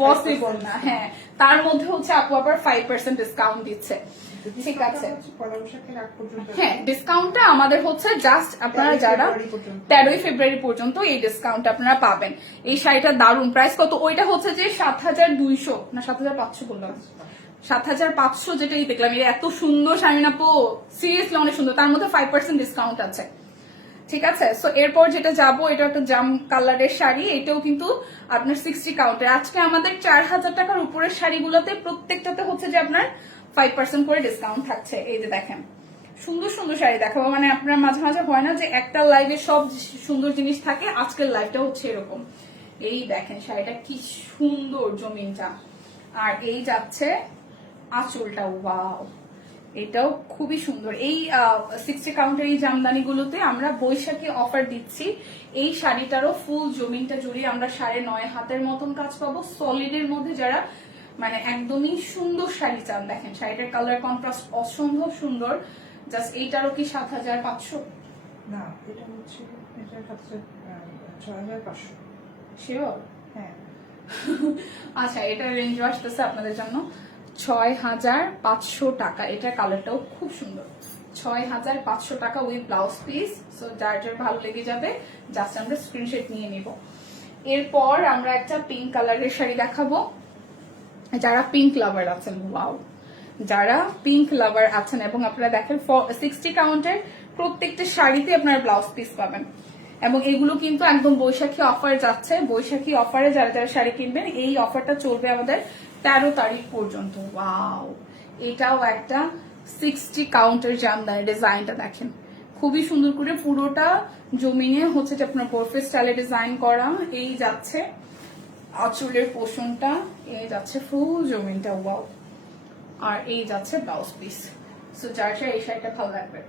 পসিবল না। হ্যাঁ, তার মধ্যে হচ্ছে আপু আবার 5% ডিসকাউন্ট দিচ্ছে, ঠিক আছে। হ্যাঁ, ডিসকাউন্টটা আমাদের হচ্ছে জাস্ট আপনারা যারা 13 ফেব্রুয়ারি পর্যন্ত এই ডিসকাউন্ট আপনারা পাবেন। এই শাড়িটা দারুন, প্রাইস কত? ওইটা হচ্ছে যে 7,200 না 7,500 বললাম, 7,500 যেটাই দেখলাম। এটা এত সুন্দর শাড়ি না পো, সিরিয়াসলি অনেক সুন্দর, তার মধ্যে 5% ডিসকাউন্ট আছে, ঠিক আছে। সো এরপর যেটা যাবো, এটা একটা জাম কালারের শাড়ি, এটাও কিন্তু আপনার 60 কাউন্টের। আজকে আমাদের 4,000 টাকার উপরের শাড়িগুলোতে প্রত্যেকটাতে হচ্ছে যে আপনার 5% করে ডিসকাউন্ট থাকছে। এই যে দেখেন সুন্দর সুন্দর শাড়ি দেখাবো, মানে আপনার মাঝে মাঝে হয় না যে একটা লাইভে সব সুন্দর জিনিস থাকে, আজকের লাইভটা হচ্ছে এরকম। এই দেখেন শাড়িটা কি সুন্দর জমিনটা, আর এই যাচ্ছে আঁচলটা, ওয়াও এটাও খুবই সুন্দর। এই 60 কাউন্টের এই জামদানিগুলোতে আমরা বৈশাখী অফার দিচ্ছি। এই শাড়িটারও ফুল জমিনটা জুড়ে আমরা 9.5 হাতের মতন কাজ পাবো, সলিডের মধ্যে যারা মানে একদমই সুন্দর শাড়ি চান। দেখেন শাড়িটার কালার কন্ট্রাস্ট অসম্ভব সুন্দর। জাস্ট এইটারও কি 7,500? না, এটা হচ্ছে 6,500 শিওর? হ্যাঁ। আচ্ছা, এটা রেঞ্জ আসতেছে আপনাদের জন্য 6,500 টাকা। এটার কালারটাও খুব সুন্দর, 6,500 টাকা উইথ ব্লাউজ পিস। সো যার যার ভালো লেগে যাবে জাস্ট আমরা স্ক্রিনশট নিয়ে নিব। এরপর আমরা একটা পিঙ্ক কালারের শাড়ি দেখাবো, যারা পিঙ্ক লাভার আছেন, ওয়াও, যারা পিঙ্ক লাভার আছেন এবং আপনারা দেখেন 60 কাউন্টের প্রত্যেকটা শাড়িতে আপনারা ব্লাউজ পিস পাবেন, এবং এগুলো কিন্তু একদম বৈশাখী অফার যাচ্ছে। বৈশাখী অফারে যারা যারা শাড়ি কিনবেন, এই অফারটা চলবে আমাদের 13 তারিখ পর্যন্ত। ওয়াও, এটাও একটা 60 কাউন্টের জামদানি, ডিজাইনটা দেখেন খুবই সুন্দর করে পুরোটা জমিনে হচ্ছে যে আপনার বোরফে স্টাইলে ডিজাইন করা। এই যাচ্ছে আঁচলের পোষণটা, এই যাচ্ছে ফুল জমিনটা, ওয়াও। আর এই যাচ্ছে ব্লাউজ পিস। সো যার যার এই শাড়িটা ভালো লাগবে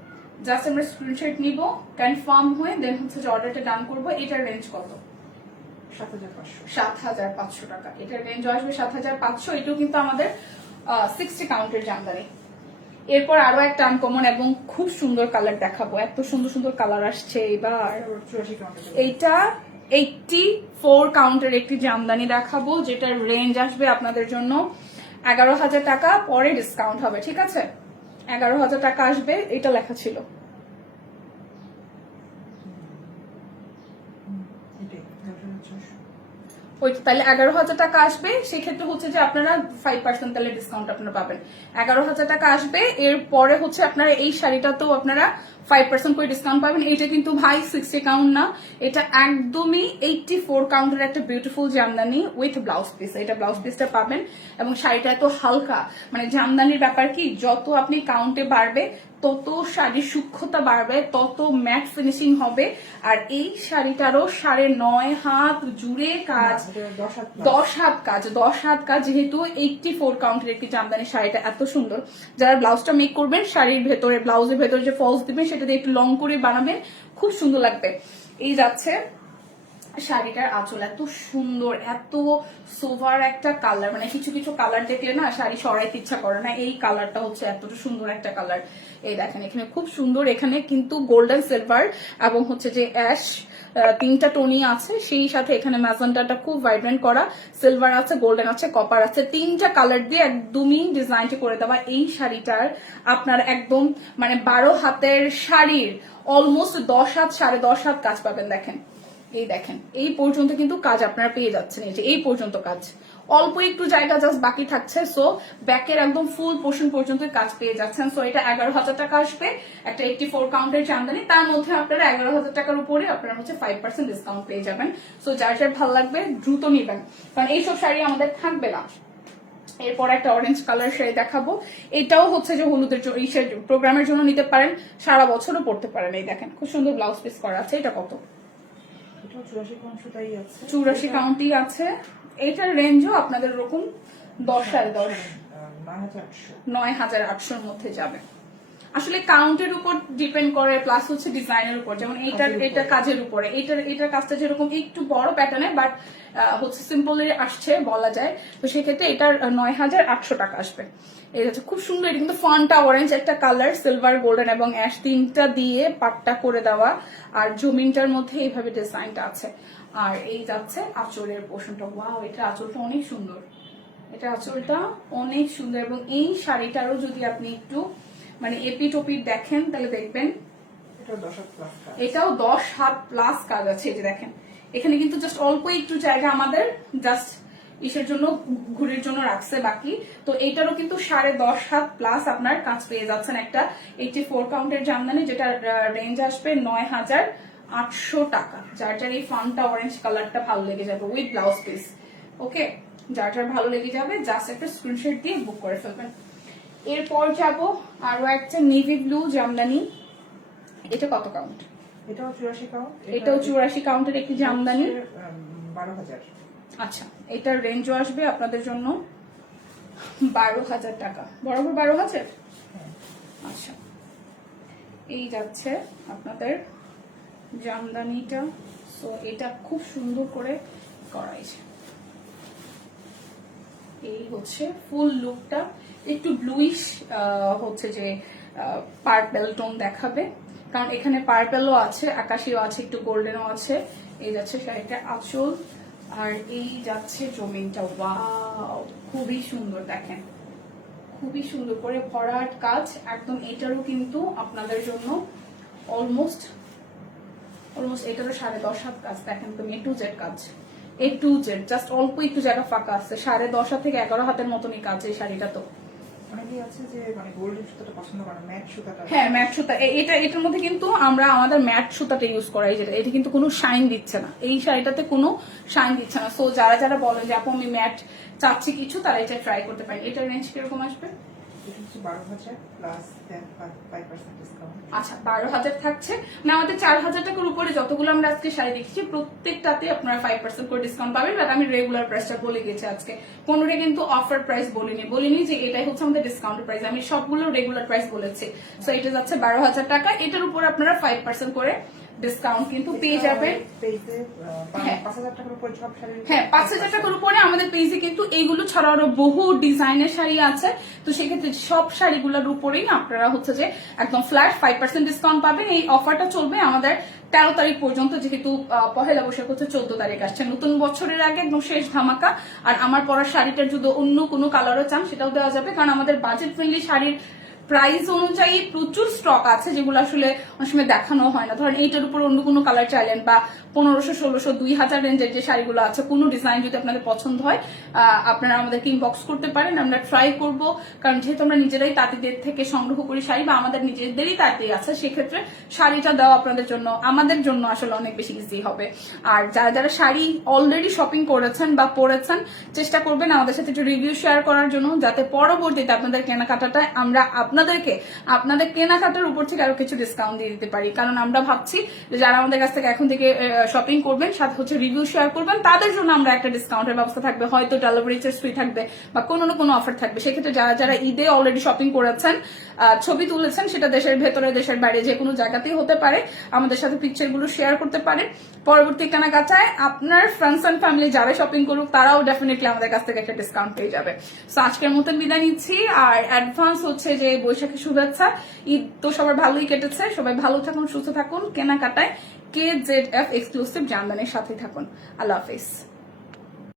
জাস্ট আমরা স্ক্রিনশট নিব, কনফার্ম হয়ে দেন হচ্ছে যে অর্ডারটা ডান করবো। এটার রেঞ্জ কত? 7500। 7500 টাকা। এটার রেঞ্জ আসবে 7500। এটাও কিন্তু আমাদের 60 কাউন্টের জামদানি। এরপর আরো একটা আনকমন এবং খুব সুন্দর কালার দেখাবো, এত সুন্দর সুন্দর কালার আসছে এবার। এটা 84 কাউন্টের। এইটা 84 কাউন্টের একটি জামদানি দেখাবো, যেটার রেঞ্জ আসবে আপনাদের জন্য 11,000 টাকা, পরে ডিসকাউন্ট হবে, ঠিক আছে? 11,000 টাকা আসবে, এটা লেখা ছিল। এটাই 10400। ওই তাহলে 11,000 টাকা আসবে, সেক্ষেত্রে হচ্ছে যে আপনারা 5% তাহলে ডিসকাউন্ট আপনারা পাবেন। 11,000 টাকা আসবে, এরপরে হচ্ছে আপনারা এই শাড়িটাতেও আপনারা 5% করে ডিসকাউন্ট পাবেন। এটা কিন্তু ভাই 60 কাউন্ট না, এটা একদমই 84 কাউন্টের একটা beautiful Jamdani with blouse piece. এটা ব্লাউজ পিসটা পাবেন এবং শাড়িটা এত হালকা, মানে জামদানির ব্যাপার কি, যত আপনি কাউন্টে বাড়বে তত শাড়ির সূক্ষ্মতা বাড়বে, তত ম্যাট ফিনিশিং হবে। আর এই শাড়িটারও 9.5 হাত জুড়ে কাজ, 10 হাত কাজ, 10 হাত কাজ, যেহেতু 84 কাউন্টের একটি জামদানি। শাড়িটা এত সুন্দর, যারা ব্লাউজটা মেক করবেন শাড়ির ভেতরে, ব্লাউজের ভেতরে যে ফলস দিবেন সেটা দিয়ে একটু লং করে বানাবেন, খুব সুন্দর লাগবে। এই যাচ্ছে শাড়িটার আঁচল, এত সুন্দর, এত সোভার একটা কালার, মানে কিছু কিছু কালার দেখলে না শাড়ি সরাইতে ইচ্ছা করে না, এই কালারটা হচ্ছে এতটা সুন্দর একটা কালার। এই দেখেন এখানে খুব সুন্দর, এখানে কিন্তু গোল্ডেন সিলভার এবং হচ্ছে যে অ্যাশ, 3টা টোনি আছে, সেই সাথে এখানে ম্যাজেন্টাটা খুব ভাইব্রেন্ট করা, সিলভার আছে, গোল্ডেন আছে, কপার আছে, 3টা কালার দিয়ে একদমই ডিজাইনটি করে দেওয়া। এই শাড়িটার আপনার একদম মানে 12 হাতের শাড়ির অলমোস্ট 10 হাত 10.5 হাত কাজ পাবেন। দেখেন, এই দেখেন এই পর্যন্ত কিন্তু কাজ আপনারা পেয়ে যাচ্ছেন, এই যে এই পর্যন্ত কাজ, অল্প একটু জায়গা জাস্ট বাকি থাকছে। সো ব্যাকের একদম ফুল পোর্শন পর্যন্ত কাজ পেয়ে যাচ্ছেন। সো এটা 11,000 টাকা আসবে, একটা 84 কাউন্টের জামদানি, তার মধ্যে আপনারা 11,000 টাকার উপরে আপনারা হচ্ছে 5% ডিসকাউন্ট পেয়ে যাবেন। সো যার যার ভালো লাগবে দ্রুত নিবেন, কারণ এইসব শাড়ি আমাদের থাকবে না। এরপর একটা অরেঞ্জ কালার শাড়ি দেখাবো, এটাও হচ্ছে যে হলুদের প্রোগ্রামের জন্য নিতে পারেন, সারা বছরও পড়তে পারেন। এই দেখেন খুব সুন্দর ব্লাউজ পিস করা আছে। এটা কত? 84 কাউন্টই আছে। এটার রেঞ্জও আপনাদের এরকম 10 10.5 9,800 মধ্যে যাবে। আসলে কাউন্টের উপর ডিপেন্ড করে, প্লাস হচ্ছে ডিজাইনের উপর। যেমন এটা কাজের উপরে, এটার কাজটা যেরকম একটু বড় প্যাটার্নে বাট হচ্ছে সিম্পলি আসছে বলা যায়, তো সেক্ষেত্রে এটার 9,800 টাকা আসবে। এটা হচ্ছে খুব সুন্দর, এটা কিন্তু ফান্টা অরেঞ্জ একটা কালার, সিলভার, গোল্ডেন এবং অ্যাশ 3টা দিয়ে পাটটা করে দেওয়া, আর জমিনটার মধ্যে এইভাবে ডিজাইনটা আছে। আর এই যাচ্ছে আঁচলের পোর্শনটা, ওয়াও, এটা আঁচলটা অনেক সুন্দর, এটা আঁচলটা অনেক সুন্দর। এবং এই শাড়িটারও যদি আপনি একটু মানে এপিট ওপিট দেখেন তাহলে দেখবেন এটাও 10 হাত প্লাস কাজ আছে। এই যে দেখেন এখানে কিন্তু জাস্ট অল্প একটু জায়গা আমাদের জাস্ট ইসের জন্য, ঘুরের জন্য রাখছে বাকি। তো এইটারও কিন্তু 10.5 হাত প্লাস আপনার কাজ পেয়ে যাচ্ছেন, একটা 84 কাউন্টের জামদানি, যেটা রেঞ্জ আসবে 9,800 টাকা। যার যার এই ফান্টা অরেঞ্জ কালারটা ভালো লেগে যাবে উইথ ব্লাউজ পিস, ওকে, যার যার ভালো লেগে যাবে জাস্ট একটা স্ক্রিনশট দিয়ে বুক করে ফেলবেন। এরপর যাব আরো একটা নেভি ব্লু জামদানি, এটা কত কাউন্ট? এটাও 84 কাউন্ট। এটাও 84 কাউন্টের একটি জামদানি, 12,000। আচ্ছা, এটার রেঞ্জও আসবে আপনাদের জন্য 12,000 টাকা, বরাবর 12,000। আচ্ছা, এই যাচ্ছে আপনাদের জামদানিটা। সো এটা খুব সুন্দর করে করা হয়েছে, এই হচ্ছে ফুল লুকটা, একটু ব্লুইশ হচ্ছে যে পার্পেল টোন দেখাবে, কারণ এখানে পার্পেলও আছে, আকাশিও আছে, একটু গোল্ডেনও আছে। এই যাচ্ছে শাড়িটা আঁচল, আর এই যাচ্ছে জমিনটা, ওয়াও, খুবই সুন্দর, দেখেন খুবই সুন্দর করে ভরাট কাজ একদম। এটারও কিন্তু আপনাদের জন্য অলমোস্ট এটারও 10.5 হাত কাজ, দেখেন তুমি, A to Z কাজ, A to Z, জাস্ট অল্প একটু জায়গা ফাঁকা আছে, 10.5 হাত থেকে 11 হাতের মতনই কাজ এই শাড়িটা। তো অনেকেই আছে যে মানে গোল্ডেন সুতাটা পছন্দ করে, ম্যাট সুতাটা। হ্যাঁ, ম্যাট সুতা, এটার মধ্যে কিন্তু আমরা আমাদের ম্যাট সুতাটা ইউজ করাই, যেটা এটা কিন্তু কোনো শাইন দিচ্ছে না, এই শাড়িটাতে কোনো শাইন দিচ্ছে না। সো যারা যারা বলেন যে আপু আমি ম্যাট চাচ্ছি কিছু, তারা এটা ট্রাই করতে পারেন। এটার রেঞ্জ কিরকম আসবে? এটা হচ্ছে 12,000 প্লাস 5% ডিসকাউন্ট। আচ্ছা 12,000 থাকছে না, আমাদের 4,000 টাকার উপরে যতগুলো আমরা আজকে শাড়ি দেখছি প্রত্যেকটাতে আপনারা 5% করে ডিসকাউন্ট পাবেন। বাট আমি রেগুলার প্রাইসটা বলে গেছি আজকে, কোনোটা কিন্তু অফার প্রাইস বলিনি যে এটাই হচ্ছে আমাদের ডিসকাউন্টের প্রাইস, আমি সবগুলো রেগুলার প্রাইস বলেছি। সো এটা যাচ্ছে 12,000 টাকা, এটার উপর আপনারা 5% করে ডিসকাউন্ট কিন্তু পেয়ে যাবেন। পেজে হ্যাঁ। 5,000 টাকার উপরে সব শাড়ি, হ্যাঁ 5,000 টাকার উপরে আমাদের পেজে কিন্তু এইগুলো ছাড়া আরো বহু ডিজাইনের শাড়ি আছে। তো সেক্ষেত্রে সব শাড়িগুলোর উপরেই আপনারা হচ্ছে যে একদম ফ্ল্যাট 5% ডিসকাউন্ট পাবেন। এই অফারটা চলবে আমাদের 13 তারিখ পর্যন্ত, যেহেতু পহেলা বৈশাখ হচ্ছে 14 তারিখ আসছে, নতুন বছরের আগে একদম শেষ ধামাকা। আর আমার পরার শাড়িটার যদি অন্য কোনো কালারও চান সেটাও দেওয়া যাবে, কারণ আমাদের বাজেট ফ্রেন্ডলি শাড়ির প্রাইস অনুযায়ী প্রচুর স্টক আছে যেগুলো আসলে অনেক সময় দেখানো হয় না। ধরেন এইটার উপর অন্য কোনো কালার চাইলেন বা 1500, 1600, 2000 রেঞ্জের যে শাড়িগুলো আছে, কোনো ডিজাইন যদি আপনাদের পছন্দ হয় আপনারা আমাদেরকে ইনবক্স করতে পারেন, আমরা ট্রাই করব। কারণ যেহেতু আমরা নিজেরাই তাঁতিদের থেকে সংগ্রহ করি শাড়ি বা আমাদের নিজেদেরই তাঁতি আছে, সেক্ষেত্রে শাড়িটা দেওয়া আপনাদের জন্য আমাদের জন্য আসলে অনেক বেশি ইজি হবে। আর যারা শাড়ি অলরেডি শপিং করেছেন বা পরেছেন, চেষ্টা করবেন আমাদের সাথে একটু রিভিউ শেয়ার করার জন্য, যাতে পরবর্তীতে আপনাদের কেনাকাটাটা আমরা আপনাদের কেনাকাটার উপর থেকে আরো কিছু ডিসকাউন্ট দিয়ে দিতে পারি। কারণ আমরা ভাবছি যে যারা আমাদের কাছ থেকে এখন থেকে শপিং করবেন, সাথে হচ্ছে রিভিউ শেয়ার করবেন, তাদের জন্য আমরা একটা ডিসকাউন্টের ব্যবস্থা থাকবে, হয়তো ডেলিভারি চার্জ ফ্রি থাকবে বা কোনো না কোনো অফার থাকবে। সেক্ষেত্রে যারা ঈদে অলরেডি শপিং করেছেন, ছবি তুলেছেন, সেটা দেশের ভেতরে দেশের বাইরে যে কোনো জায়গাতেই হতে পারে, আমাদের সাথে পিকচার গুলো শেয়ার করতে পারেন। পরবর্তী কেনাকাটায় আপনার ফ্রেন্ডস এন্ড ফ্যামিলি যারা শপিং করুক তারাও ডেফিনেটলি আমাদের কাছ থেকে একটা ডিসকাউন্ট পেয়ে যাবে। তো আজকের মতন বিদায় নিচ্ছি, আর অ্যাডভান্স হচ্ছে যে বৈশাখী শুভেচ্ছা। ঈদ তো সবার ভালোই কেটেছে, সবাই ভালো থাকুন, সুস্থ থাকুন, কেনাকাটায় KZF এক্সক্লুসিভ জামদানির সাথে থাকুন। আল্লাহ হাফিজ।